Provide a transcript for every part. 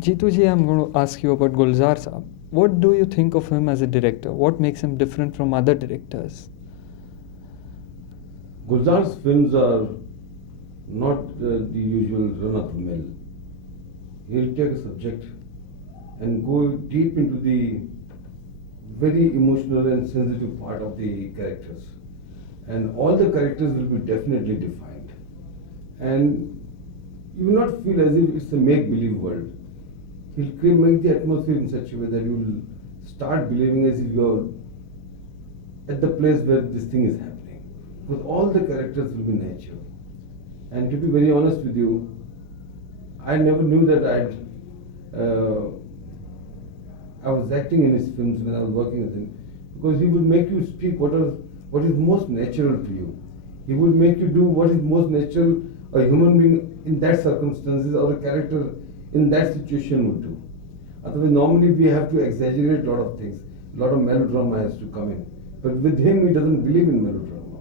Jitu ji, I'm going to ask you about Gulzar Saab. What do you think of him as a director? What makes him different from other directors? Gulzar's films are not the usual run-of-the-mill. He'll take a subject and go deep into the very emotional and sensitive part of the characters. And all the characters will be definitely defined. And you will not feel as if it's a make-believe world. He'll make the atmosphere in such a way that you will start believing as if you're at the place where this thing is happening. Because all the characters will be nature. And to be very honest with you, I never knew that I was acting in his films when I was working with him, because he would make you speak what is most natural to you. He would make you do what is most natural a human being in that circumstances or a character in that situation would do. Otherwise, normally we have to exaggerate a lot of things. A lot of melodrama has to come in. But with him, he doesn't believe in melodrama.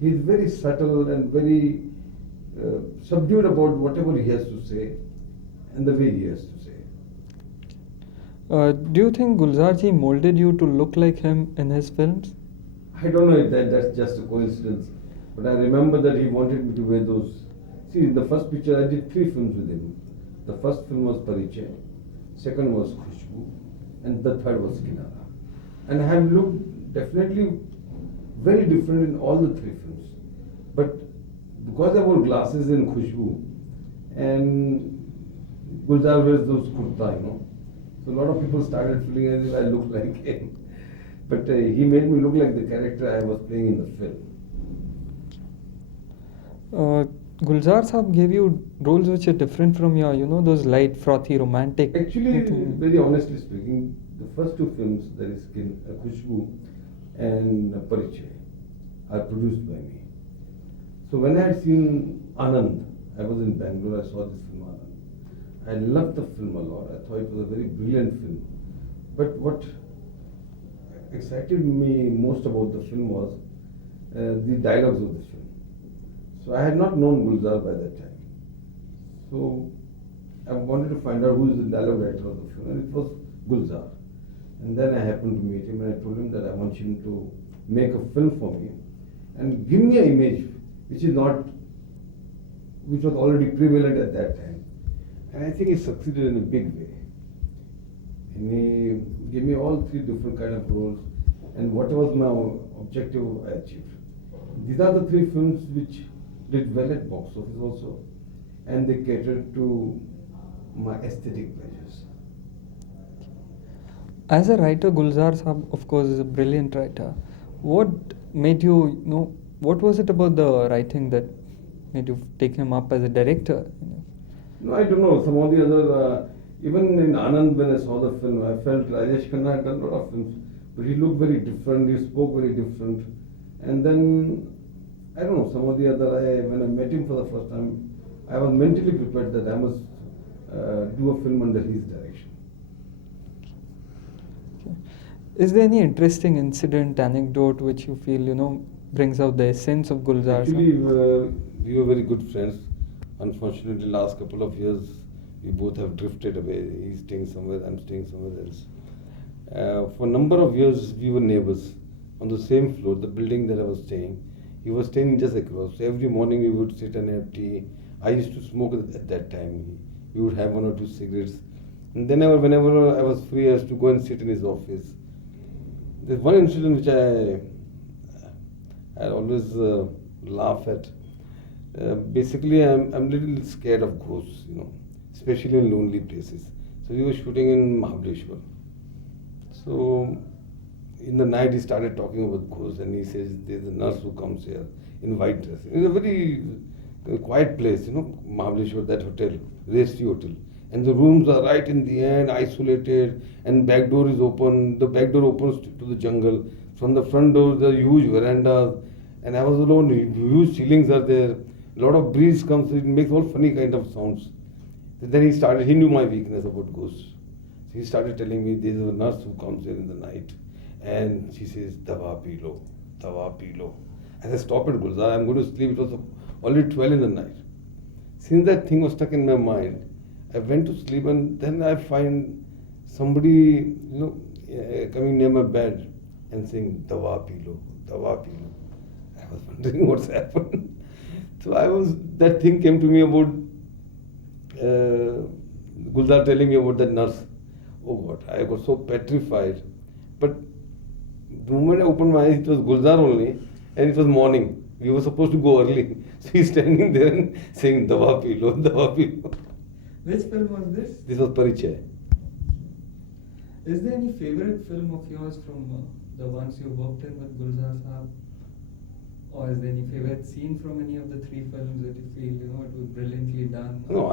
He is very subtle and very subdued about whatever he has to say and the way he has to say. Do you think Gulzar ji molded you to look like him in his films? I don't know if that's just a coincidence, but I remember that he wanted me to wear those. See, in the first picture, I did 3 films with him. The first film was Parichay, second was Khushbu, and the third was Kinara. And I have looked definitely very different in all the 3 films. But because I wore glasses in Khushbu, and Gulzar wears those kurta, so a lot of people started feeling as if I looked like him. But he made me look like the character I was playing in the film. Gulzar Saab gave you roles which are different from your, those light, frothy, romantic. Actually, very honestly speaking, the first 2 films, that is Khushbu and Parichay, are produced by me. So when I had seen Anand, I was in Bangalore, I saw this film Anand. I loved the film a lot. I thought it was a very brilliant film. But what excited me most about the film was the dialogues of the film. So I had not known Gulzar by that time. So I wanted to find out who is the dialogue writer of the film, and it was Gulzar. And then I happened to meet him, and I told him that I want him to make a film for me and give me an image which was already prevalent at that time. And I think he succeeded in a big way. And he gave me all 3 different kind of roles, and what was my objective I achieved. These are the 3 films which did well at box office also, and they catered to my aesthetic pleasures. As a writer, Gulzar Saab, of course, is a brilliant writer. What made you, what was it about the writing that made you take him up as a director? No, I don't know. Some of the other, even in Anand, when I saw the film, I felt Rajesh Khanna had done a lot of films, but he looked very different, he spoke very different. And then, I don't know, some of the other, when I met him for the first time, I was mentally prepared that I must do a film under his direction. Okay. Is there any interesting incident, anecdote which you feel, brings out the essence of Gulzar? Actually, we were very good friends. Unfortunately, last couple of years, we both have drifted away. He's staying somewhere, I'm staying somewhere else. For a number of years, we were neighbors on the same floor, the building that I was staying. He was staying just across. So every morning we would sit and have tea. I used to smoke at that time. We would have 1 or 2 cigarettes. And then whenever I was free, I used to go and sit in his office. There's one incident which I always laugh at. Basically, I'm a little scared of ghosts, especially in lonely places. So we were shooting in Mahabaleshwar. So in the night, he started talking about ghosts, and he says there's a nurse who comes here in white dress. It's a very quiet place, Mahabaleshwar, that hotel, Resti Hotel. And the rooms are right in the end, isolated, and back door is open. The back door opens to the jungle. From the front door, there are huge verandas, and I was alone. Huge ceilings are there. A lot of breeze comes, it makes all funny kind of sounds. Then he knew my weakness about ghosts. So he started telling me there's a nurse who comes here in the night, and she says, Dawa pee lo, Dawa pee lo. I said, stop it, Gulzar, I'm going to sleep. It was already 12 in the night. Since that thing was stuck in my mind, I went to sleep and then I find somebody, coming near my bed and saying, Dawa pee lo, Dawa pee lo. I was wondering what's happened. So that thing came to me about Gulzar telling me about that nurse. Oh God, I got so petrified. But the moment I opened my eyes, it was Gulzar only, and it was morning. We were supposed to go early. So he's standing there and saying, Dawa pee lo, Dawa pee lo. Which film was this? This was Parichay. Is there any favorite film of yours from the ones you worked in with Gulzar Saab? Or is there any favorite scene from any of the three films that you feel, it was brilliantly done? No,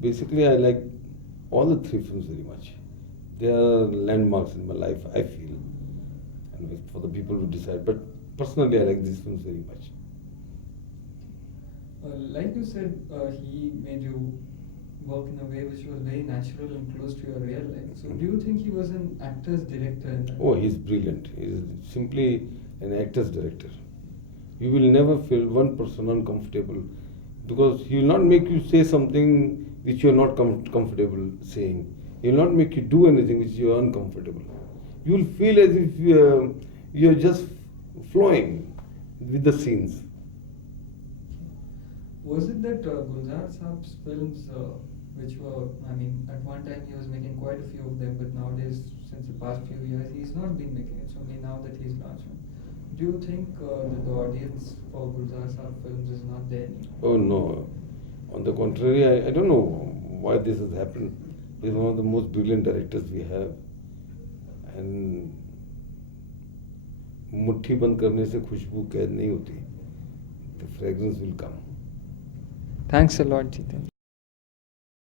basically I like all the three films very much. They are landmarks in my life, I feel. And it's for the people to decide. But personally, I like these films very much. Like you said, he made you work in a way which was very natural and close to your real life. So do you think he was an actor's director in that? Oh, he's brilliant. He's simply an actor's director. You will never feel one person uncomfortable because he will not make you say something which you are not comfortable saying. He will not make you do anything which you are uncomfortable. You will feel as if you are just flowing with the scenes. Was it that Gulzar Saab's films, which were, at one time he was making quite a few of them, but nowadays, since the past few years, he's not been making it. It's only now that he's launched them. Do you think that the audience for Gulzar Saab films is not there anymore? Oh no. On the contrary, I don't know why this has happened. He's one of the most brilliant directors we have. And मुट्ठी बंद करने से खुशबू कैद नहीं होती. The fragrance will come. Thanks a lot, Jeetendra.